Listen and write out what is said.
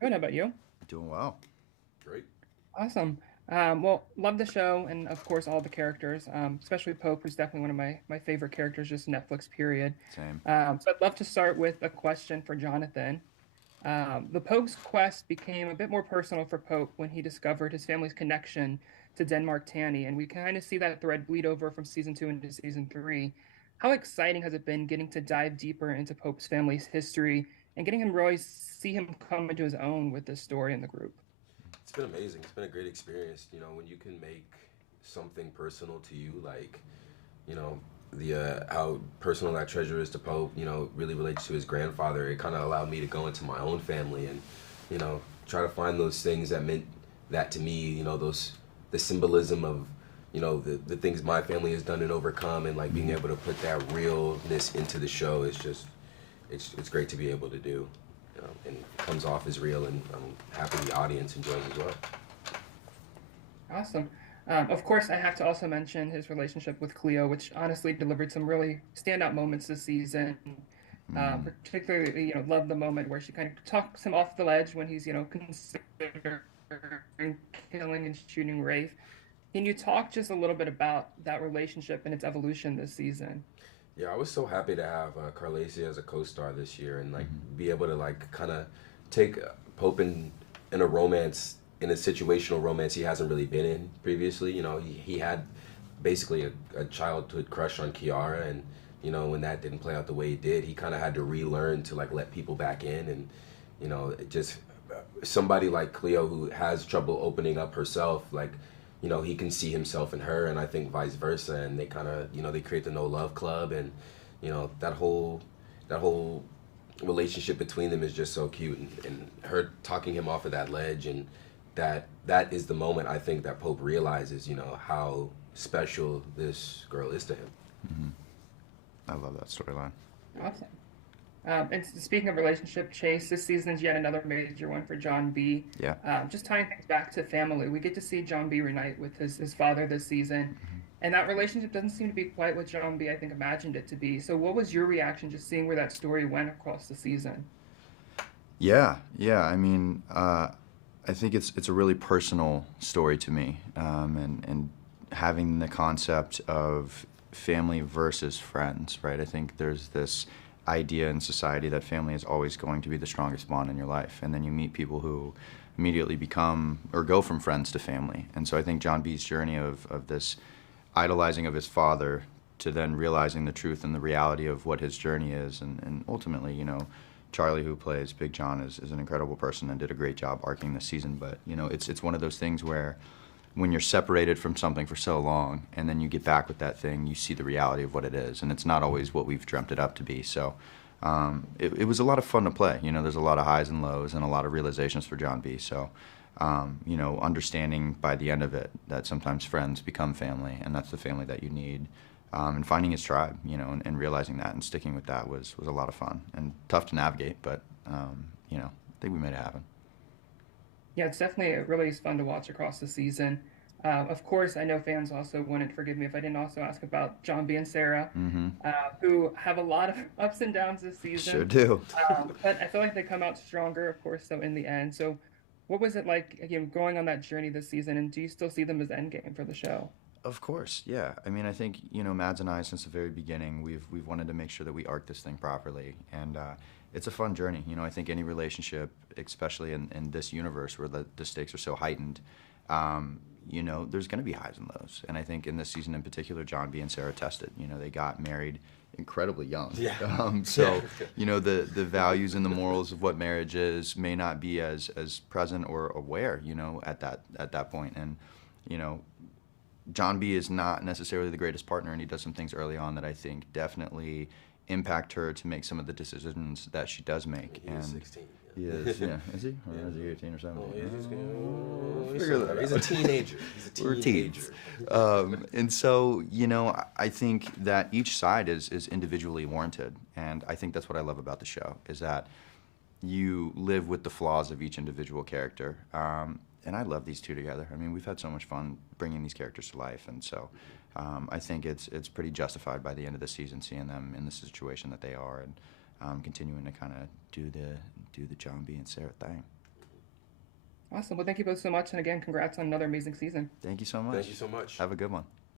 Good. How about you? Doing well. Great. Awesome. Well, love the show and of course all the characters, especially Pope, who's definitely one of my favorite characters, just Netflix period. Same. So I'd love to start with a question for Jonathan. The Pope's quest became a bit more personal for Pope when he discovered his family's connection to Denmark Tanny, and we kind of see that thread bleed over from season two into season three. How exciting has it been getting to dive deeper into Pope's family's history and getting him really see him come into his own with this story in the group? It's been amazing. It's been a great experience. When you can make something personal to you, like, you know, the how personal that treasure is to Pope, really relates to his grandfather. It kind of allowed me to go into my own family and, try to find those things that meant that to me, those the symbolism of, the things my family has done and overcome, and like being able to put that realness into the show is just it's great to be able to do. And it comes off as real, and I'm happy the audience enjoys as well. Awesome. Of course, I have to also mention his relationship with Cleo, which honestly delivered some really standout moments this season. Mm. Particularly, love the moment where she kind of talks him off the ledge when he's, considering killing and shooting Rafe. Can you talk just a little bit about that relationship and its evolution this season? Yeah, I was so happy to have Carlacia as a co-star this year, and like Hmm. be able to like kind of take Pope in a romance, in a situational romance he hasn't really been in previously. He had basically a childhood crush on Kiara, and when that didn't play out the way it did, he kind of had to relearn to like let people back in, and it just somebody like Cleo who has trouble opening up herself, like he can see himself in her, and I think vice versa, and they kind of they create the no love club, and that whole relationship between them is just so cute, and her talking him off of that ledge, and that is the moment I think that Pope realizes how special this girl is to him. Hmm. I love that storyline. Awesome. And speaking of relationship, Chase, this season is yet another major one for John B. Yeah. Just tying things back to family, we get to see John B reunite with his father this season, Hmm. and that relationship doesn't seem to be quite what John B. I think imagined it to be. So, what was your reaction just seeing where that story went across the season? Yeah. Yeah. I think it's a really personal story to me, and having the concept of family versus friends, right? I think there's this idea in society that family is always going to be the strongest bond in your life, and then you meet people who immediately become or go from friends to family. And so I think John B's journey of this idolizing of his father to then realizing the truth and the reality of what his journey is, and ultimately, Charlie, who plays Big John, is an incredible person and did a great job arcing this season. But it's one of those things where when you're separated from something for so long and then you get back with that thing, you see the reality of what it is, and it's not always what we've dreamt it up to be. So it was a lot of fun to play. There's a lot of highs and lows and a lot of realizations for John B. So understanding by the end of it that sometimes friends become family, and that's the family that you need. And finding his tribe, and realizing that and sticking with that was a lot of fun and tough to navigate, but I think we made it happen. Yeah, it's definitely it really is fun to watch across the season. Of course, I know fans also wouldn't forgive me if I didn't also ask about John B and Sarah, Mm-hmm. who have a lot of ups and downs this Sure season. do. But I feel like they come out stronger, of course, so in the end. So, what was it like, again, going on that journey this season, and do you still see them as endgame for the show? Of course, yeah. I mean, I think Mads and I, since the very beginning, we've wanted to make sure that we arc this thing properly, and it's a fun journey. I think any relationship, especially in this universe where the stakes are so heightened, there's going to be highs and lows. And I think in this season in particular, John B and Sarah tested. They got married incredibly young. Yeah. So the values and the morals of what marriage is may not be as present or aware, at that point, and you know John B is not necessarily the greatest partner, and he does some things early on that I think definitely impact her to make some of the decisions that she does make. He is And 16. he Yeah. is, yeah, is he? Or is Yeah. he 18 or Oh, 17? he's just Figure that he's a out. teenager. He's a We're teenager. teens. And so, I think that each side is individually warranted. And I think that's what I love about the show, is that you live with the flaws of each individual character. And I love these two together. I mean, we've had so much fun bringing these characters to life, and so I think it's pretty justified by the end of the season, seeing them in the situation that they are, and continuing to kind of do the John B and Sarah thing. Awesome. Well, thank you both so much. And again, congrats on another amazing season. Thank you so much. Thank you so much. Have a good one.